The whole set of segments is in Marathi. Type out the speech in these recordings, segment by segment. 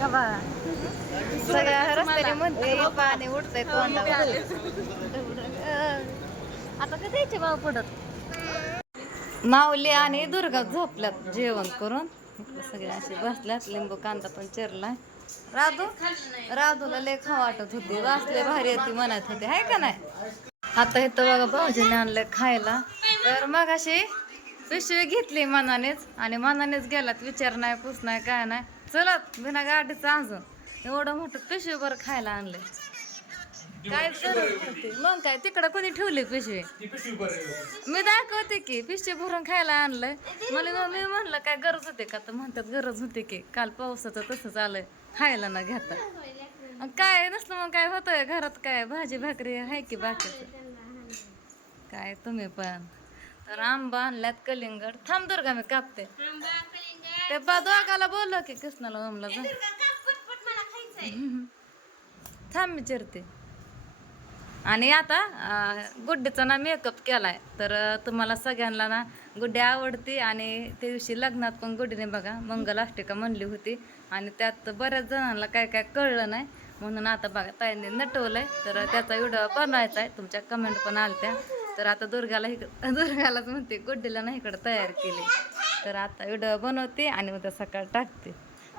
का सगळ्या रस्त्याने म्हणते पाणी उठतंय तोंडावर. आता कधी यायचे बाबा पडत माऊली आणि दुर्गा झोपल्यात जेवण करून. सगळे असे बसल्यात लिंबू कांदा पण चिरलाय. राधू? राधूला लय खा वाटत होती. वाचले भारी येते म्हणत होते. हाय का नाही? आता इथं बघा भाऊजीने आणलंय खायला. तर मग अशी पिशवी घेतली मनानेच आणि मनानेच गेलात. विचार नाही पूस नाही काय नाही. चलत बिना गाडीचं अजून एवढं मोठं पिशवी बरं खायला आणलंय. काय गरज मग काय तिकडं कोणी ठेवली पिशवी? मी दाखवते की पिशवी भरून खायला आणलंय. मला मी म्हणलं काय गरज होते का? तर म्हणतात गरज होती की काल पावसाचं तसंच आलंय खायला ना घेता. काय नसलं मग काय होतंय? घरात काय भाजी भाकरी आहे की बाकीचं? काय तुम्ही पण. तर आंबा आणल्यात कलिंगड. थांब दुर्गा मी कापते. ते दोघाला बोललो की कृष्णाला जा. थांब मी चिरते. आणि आता गुड्डीचा ना मेकअप केलाय. तर तुम्हाला सगळ्यांना ना गुड्डी आवडती आणि त्या दिवशी लग्नात पण गुड्डीने बघा मंगलाष्टिका म्हणली होती. आणि त्यात बऱ्याच जणांना काय काय कळलं नाही. म्हणून आता बघा ताईंनी नटवलंय. तर त्याचा व्हिडिओ बनवायचा आहे. तुमच्या कमेंट पण आलत्या. तर आता दुर्गाला इकडं दुर्गालाच म्हणते गुड्डीला ना इकडं तयार केली. तर आता व्हिडिओ बनवते आणि उद्या सकाळ टाकते.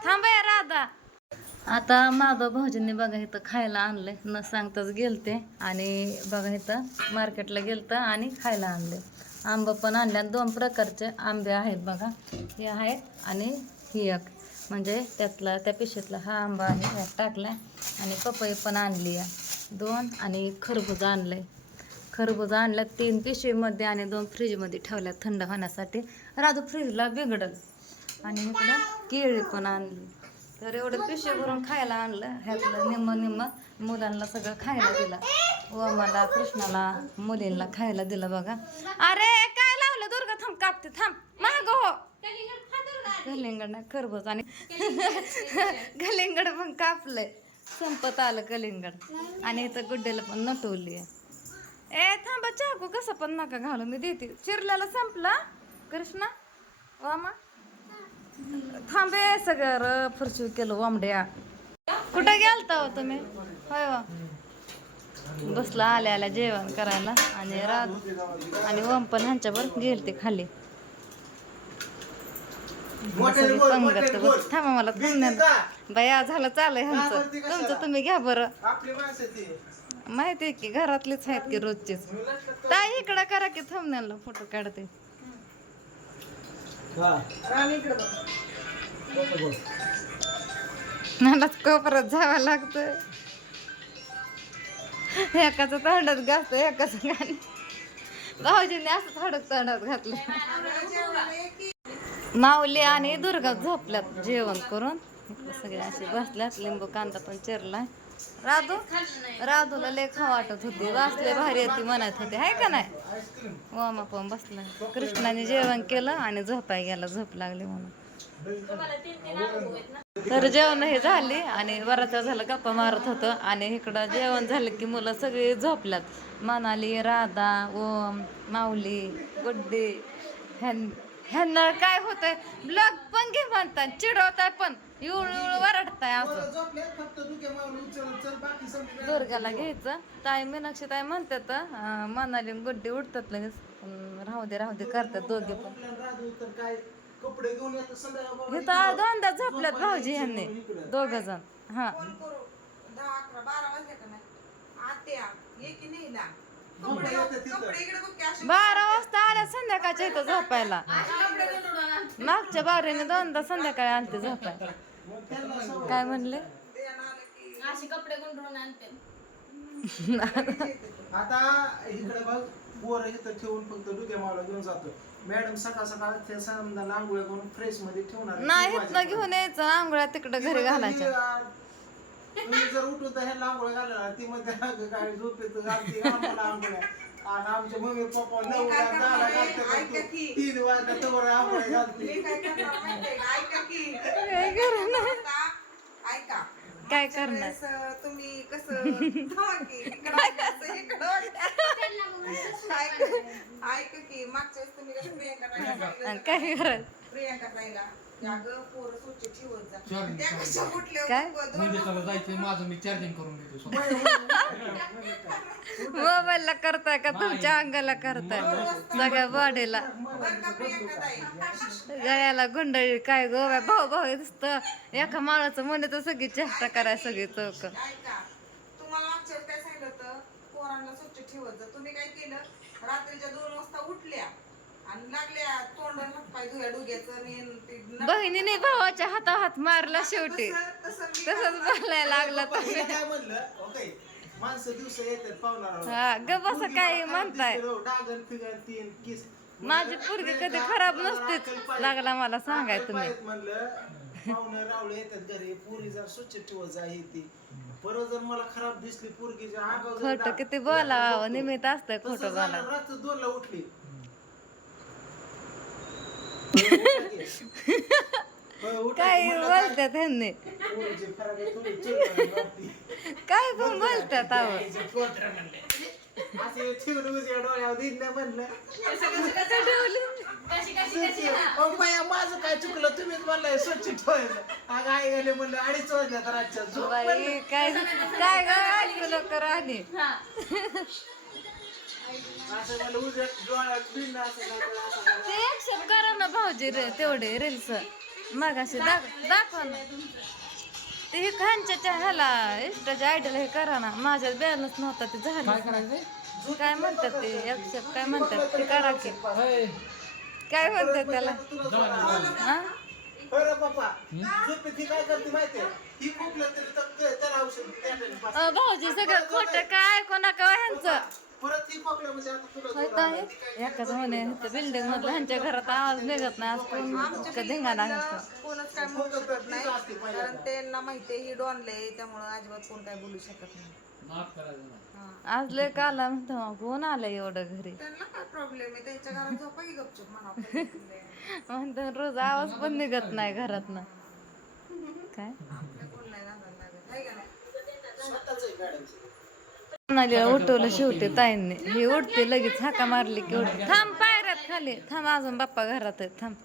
थांबा राधा. आता माधव भाऊजींनी बघा इथं खायला आणलंय. न सांगताच गेलते आणि बघा इथं मार्केटला गेलतं आणि खायला आणले आंबं पण आणले दोन प्रकारचे आंबे आहेत बघा. हे आहेत आणि ही एक. म्हणजे त्यातला त्या पिशवीतला हा आंबा आहे ह्यात टाकला आणि पपई पण आणली आहे. दोन आणि खरबूज आणलंय. खरबूज आणला तीन पिशवीमध्ये आणि दोन फ्रीजमध्ये ठेवल्या थंड होण्यासाठी राजू फ्रीजला बिघडल. आणि इकडं केळी पण आणली. तर एवढं पिशवी भरून खायला आणलं. ह्यातलं निम्म निम्म मुलांना सगळं खायला दिलं. व मला कृष्णाला मुलींना खायला दिलं बघा. अरे काय लावलं दुर्गा? थांब कापते थांब. माग हो. कलिंगड ना खरबूज आणि कलिंगड पण कापलंय. संपत आलं कलिंगड. आणि इथं गुड्डेला पण नटवली ए थांबा चाकू कसं पण नका घालू मी देते. चिरल्याला संपला. कृष्णा वामा. थांबे सगळं फरशी केलं वामड्या कुठं गेलता हो तुम्ही? होय वा. बसला आल्या आल्या जेवण करायला आणि राज आणि ओम पण ह्यांच्यावर खाली. सगळी पंगत बस थांबा मला थांबण्यात बया झालं चालय ह्यांचं. तुमचं तुम्ही घ्या बरं. ती. माहिती आहे की घरातलीच आहेत की रोजचीच. ताई इकडं करा की थांबण्याला फोटो काढते. मलाच कोपऱ्यात जावं लागतं एकाचं तोंडात घालतं एकाचं गाणं. भाऊजीने असं थोडं तोंडात घातलं माऊली आणि दुर्गा झोपल्यात जेवण करून. सगळे असे बसल्यात लिंबू कांदा पण चिरलाय. राधू? राधूला लय खा वाटत होती. वाचले भारी होती म्हणत होते. हाय का नाही? वाम पण बसला. कृष्णाने जेवण केलं आणि झोपाय गेला. झोप लागली म्हणून. तर जेवण हे झाली आणि बराच वेळ झालं गप्पा मारत होतं. आणि इकडं जेवण झालं की मुलं सगळी झोपल्यात. मनाली राधा ओम माऊली गुड्डे ह्यां ह्यांना काय होतंय? ब्लॉग पण घे म्हणतात चिडवताय पण. वरडताय असं. दुर्गाला घ्यायचं. ताई मीनाक्षी ताई म्हणतात मनाली गुड्डी उठतात लगेच. राहू दे राहू दे करतात दोघे पण. हे तर दोनदा झोपल्यात भाऊजी ह्यांनी. दोघ जण. हा. बारा कपडे. कपडे इकडे बघ वाजता आल्या संध्याकाळच्या इथं झोपायला. मागच्या बारीने दोनदा संध्याकाळी आलते झोपायला. काय म्हणले? आता इकडे बघ बोर इथं ठेवून फक्त मावला घेऊन जातो. मॅडम सकाळ सकाळ त्या समजा आंघोळ करून फ्रेशमध्ये ठेवणार नाही इथनं घेऊन यायचं आंघोळ्या तिकडं घरी घालायच्या. तुम्ही जर उठून तर ह्याला आंघोळ घालणार ती मध्ये काय झोपेत घालते आम्हाला आणि आमचे मम्मी पप्पा नऊ करणार घालते. तीन वाजता तोवर आंघोळ घालते? ऐका काय करणार? तुम्ही कसं. ऐका ऐका की. मागच्या वेळेस तुम्ही कसं प्रियंका काय करायचं प्रियंका ताईला. काय? दोन- म्हणजे त्याला जायचंय माझं मी चार्जिंग करून घेतो स्वतः. होय, होय, होय, होय, होय. मोबाईलला करताय का तुमच्या अंगाला करताय? सगळ्या बॉडीला? गळ्याला गुंडळी काय गो? बाय भाऊ भाऊ दिसतं एका माळाचं म्हणे तर सगळी चेष्टा कराय सगळी चौक. ऐका तुम्हाला मागच्या वेळेस काय सांगितलं होतं? पोरांना स्वच्छ ठेवत जा. तुम्ही काय केलं? रात्रीच्या दोन वाजता उठल्या. आणि लागल्या तोंड हातपाय धुया डुग्याचं आणि ते नख- बहिणीने भावाच्या हाता हात मारला शेवटी. तसं- तसं मी तसंच बोलायला लागला तुम्ही हे काय म्हणलं? ओके माणसं दिवस येतात पाहुणार हा ग बस काय म्हणताय? तीन किस. माझी पोरगी कधी खराब नसतेच लागला मला सांगाय तुम्ही. म्हणलं पाहुणे रावळे येतात घरी पोरी जर स्वच्छ ठेवत जा हे ती परत जर मला खराब दिसली पोरगीच्या अंगावर जर खोट डाग- किती बोलावं निमित्त असतंय तसं खोटं झालं, बोला रात्र दोनला उठली होय, उठा की. काय म्हणलं? बोलतात ह्यांनी. काय पण बोलतात आव म्हणलं माझं काय चुकलं तुम्हीच म्हणलंय स्वच्छ ठेवायचं अगं आई गेले म्हणलं अडीच वाजल्या बाई काय काय ऐकलं ते एक्सेप्ट करा ना भाऊजी रे तेवढे रील्स मगाशी दाख दाखवा ना. ते हे खानच्या ह्याला इष्टाच्या आयडीला हे करा ना. माझ्यात बॅलन्स नव्हता ते झालं काय म्हणतात ते? एक्सेप्ट काय म्हणतात? ते करा की. काय म्हणतात त्याला. हा? ही ही भाऊजी सगळं खोटं काय? ऐकू नका ह्यांचं. परत म्हणजे आता. एकाच म्हणे बिल्डिंग मधलं ह्यांच्या घरात आवाज निघत नाही आज कोण धिंगाणा घालतं. कोणच काय म्हणू शकत नाही कारण त्यांना माहितीये ही डॉनले त्यामुळे अजिबात कोण काय बोलू शकत नाही माफ करायचं नाही. हा. आज लय काला म्हणतो कोण आलं एवढं घरी त्यांना काय प्रॉब्लेम आहे त्यांच्या घरात झोपा की गपचूप म्हणा आपल्या म्हणतो रोज आवाज पण निघत नाही घरातनं काय कोण नाही नादाला लागत आहे का नाही स्वतःच आहे गाड्यांचं. म्हणाले उठवलं शेवटी ताईंनी. हे उठते लगेच हाका मारली की उठते. थांब पायऱ्यात खाली. थांब अजून बाप्पा घरात आहे थांब.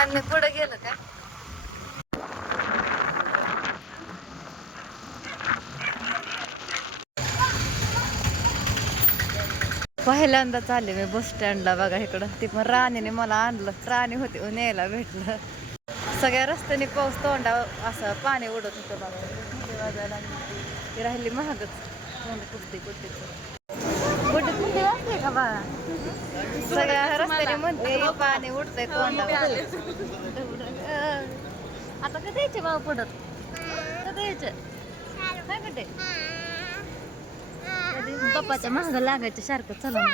आणि पुढे गेलं काय पहिल्यांदाच आले मी बस स्टँडला बघा इकडं. ती पण राणीने मला आणलं. राणी होती ऊन यायला भेटलं. सगळ्या रस्त्याने पाऊस तोंडा असं पाणी उडत होतं बघा. वाजायला. ती राहिली महागच. तोंड कुठते कुठते कुठे थंडी वाजते का बाळा? सगळ्या रस्त्याने म्हणते पाणी उडतंय तोंडावर. आता कधी यायचे बाबा पडत कधी यायचे? काय कुठे पप्पाच्या महाग लागायचं सारखं चला.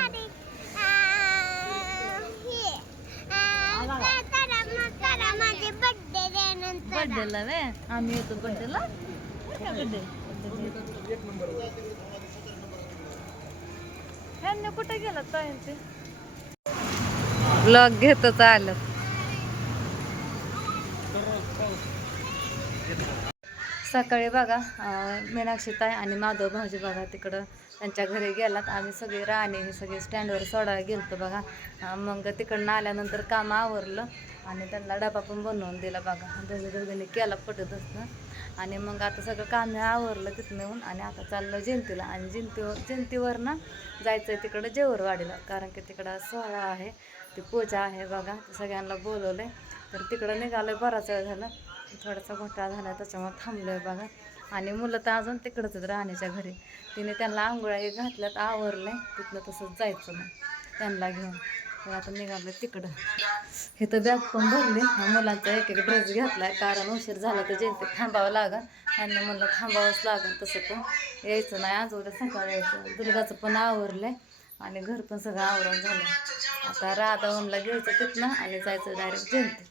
बर्थडेला वे आम्ही येतो बर्थडेला बर्थडे कुठे गेला ताईन ते? ब्लॉग घेतच आलं. सकाळी बघा अं, आणि माधव भाऊजी बघा तिकडं त्यांच्या घरी गेलात. आम्ही सगळे राणी हे सगळे स्टँडवर सोडायला गेलतो बघा. मग तिकडनं आल्यानंतर काम आवरलं आणि त्यांना डबा पण बनवून दिला बघा. दोघी दोघींनी केला पटत असतं आणि मग आता सगळं काम आवरलं तिथून येऊन आणि आता चाललं जयंतीला आणि जयंतीवर जयंतीवर ना जायचं आहे तिकडं जेवरवाडीला. कारण की तिकडं सोहळा आहे ती पूजा आहे बघा. सगळ्यांना बोलवलं आहे तर तिकडं निघालं बराच वेळ झालं. थोडासा घोटाळा झाला त्याच्यामुळे थांबलो आहे बघा. आणि मुलं तर अजून तिकडंच राहण्याच्या घरी. तिने त्यांना आंघोळ्या हे घातल्यात आहे तिथलं तसंच जायचं मग त्यांना घेऊन. तर आता निघालं तिकडं. हे तर बॅग पण भरले. मुलांचा एक एक ड्रेस घेतलाय. कारण उशीर झाला तर जयंतीत थांबावं लागल. आणि म्हणलं थांबावंच लागेल. तसं पण यायचं नाही. आज उद्या सकाळी यायचं. दुर्गाचं पण आवरलं आणि घर पण सगळं आवरून झालं आता राधा ओमला घ्यायचं तिथनं आणि जायचं डायरेक्ट जयंतीत